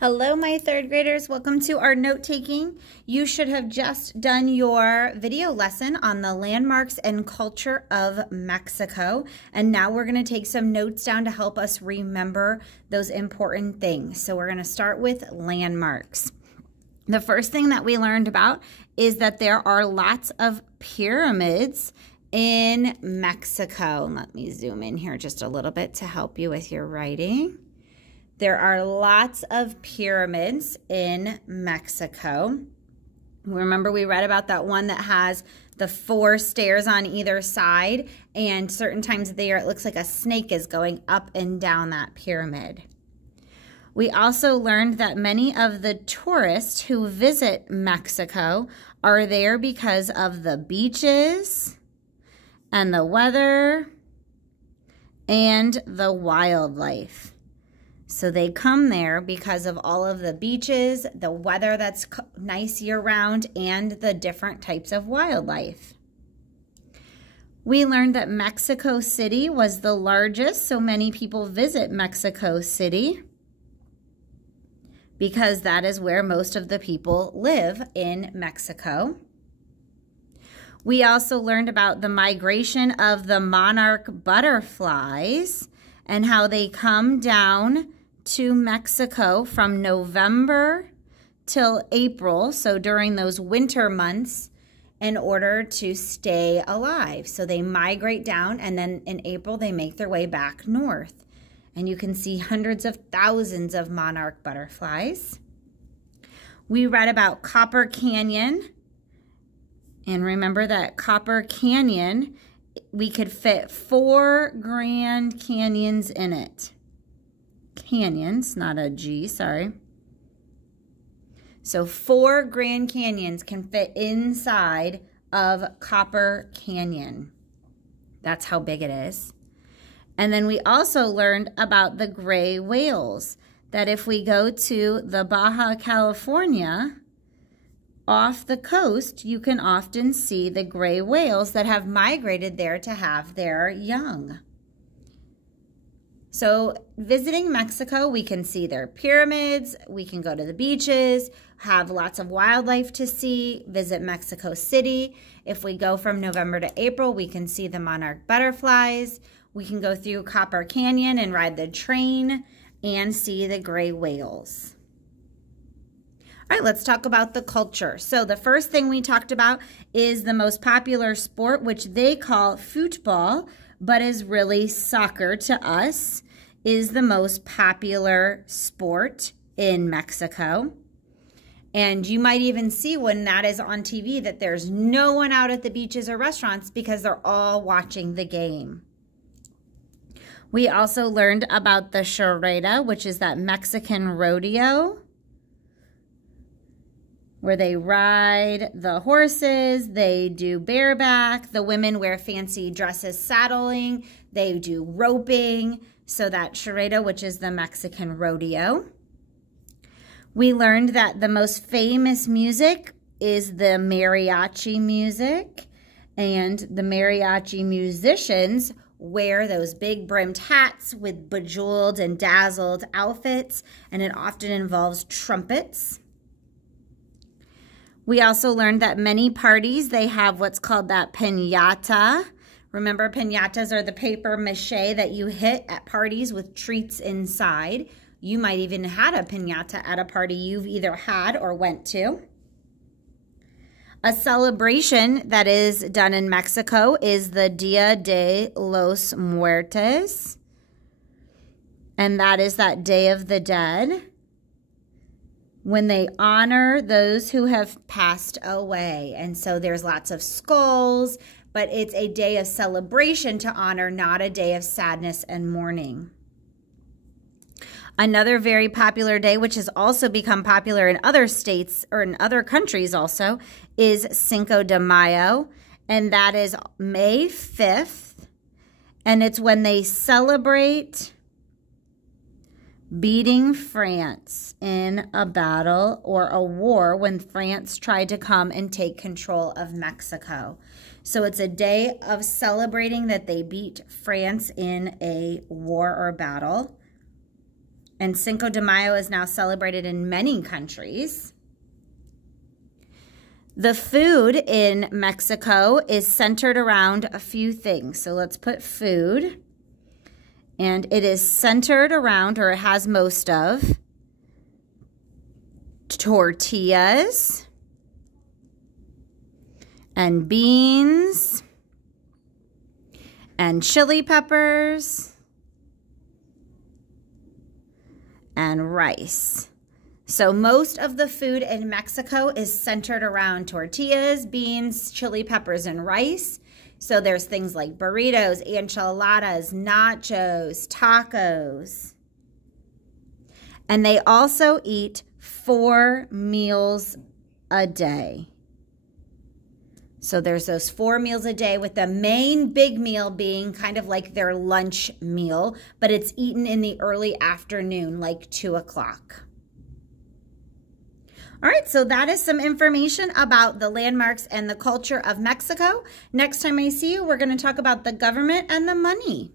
Hello, my third graders. Welcome to our note taking. You should have just done your video lesson on the landmarks and culture of Mexico. And now we're going to take some notes down to help us remember those important things. So we're going to start with landmarks. The first thing that we learned about is that there are lots of pyramids in Mexico. Let me zoom in here just a little bit to help you with your writing. There are lots of pyramids in Mexico. Remember, we read about that one that has the 4 stairs on either side, and certain times of the year it looks like a snake is going up and down that pyramid. We also learned that many of the tourists who visit Mexico are there because of the beaches and the weather and the wildlife. So they come there because of all of the beaches, the weather that's nice year-round, and the different types of wildlife. We learned that Mexico City was the largest, so many people visit Mexico City because that is where most of the people live in Mexico. We also learned about the migration of the monarch butterflies and how they come down to Mexico from November till April, so during those winter months, in order to stay alive. So they migrate down, and then in April they make their way back north. And you can see hundreds of thousands of monarch butterflies. We read about Copper Canyon, and remember that Copper Canyon, we could fit 4 Grand Canyons in it. Canyons, not a G, sorry. So 4 Grand Canyons can fit inside of Copper Canyon. That's how big it is. And then we also learned about the gray whales, that if we go to the Baja California, off the coast, you can often see the gray whales that have migrated there to have their young. So visiting Mexico, we can see their pyramids, we can go to the beaches, have lots of wildlife to see, visit Mexico City. If we go from November to April, we can see the monarch butterflies. We can go through Copper Canyon and ride the train and see the gray whales. All right, let's talk about the culture. So the first thing we talked about is the most popular sport, which they call football, but is really soccer to us, is the most popular sport in Mexico. And you might even see when that is on TV that there's no one out at the beaches or restaurants because they're all watching the game. We also learned about the charreta, which is that Mexican rodeo, where they ride the horses, they do bareback, the women wear fancy dresses saddling, they do roping, so that charreta, which is the Mexican rodeo. We learned that the most famous music is the mariachi music, and the mariachi musicians wear those big brimmed hats with bejeweled and dazzled outfits, and it often involves trumpets. We also learned that many parties, they have what's called that pinata. Remember, pinatas are the paper mache that you hit at parties with treats inside. You might even had a pinata at a party you've either had or went to. A celebration that is done in Mexico is the Dia de los Muertos. And that is that Day of the Dead, when they honor those who have passed away. And so there's lots of skulls, but it's a day of celebration to honor, not a day of sadness and mourning. Another very popular day, which has also become popular in other states or in other countries also, is Cinco de Mayo, and that is May 5th, and it's when they celebrate beating France in a battle or a war when France tried to come and take control of Mexico. So it's a day of celebrating that they beat France in a war or battle. And Cinco de Mayo is now celebrated in many countries. The food in Mexico is centered around a few things. So let's put food. And it is centered around, or it has most of, tortillas and beans and chili peppers and rice. So most of the food in Mexico is centered around tortillas, beans, chili peppers, and rice. So there's things like burritos, enchiladas, nachos, tacos. And they also eat 4 meals a day. So there's those 4 meals a day, with the main big meal being kind of like their lunch meal, but it's eaten in the early afternoon, like 2 o'clock. All right, so that is some information about the landmarks and the culture of Mexico. Next time I see you, we're going to talk about the government and the money.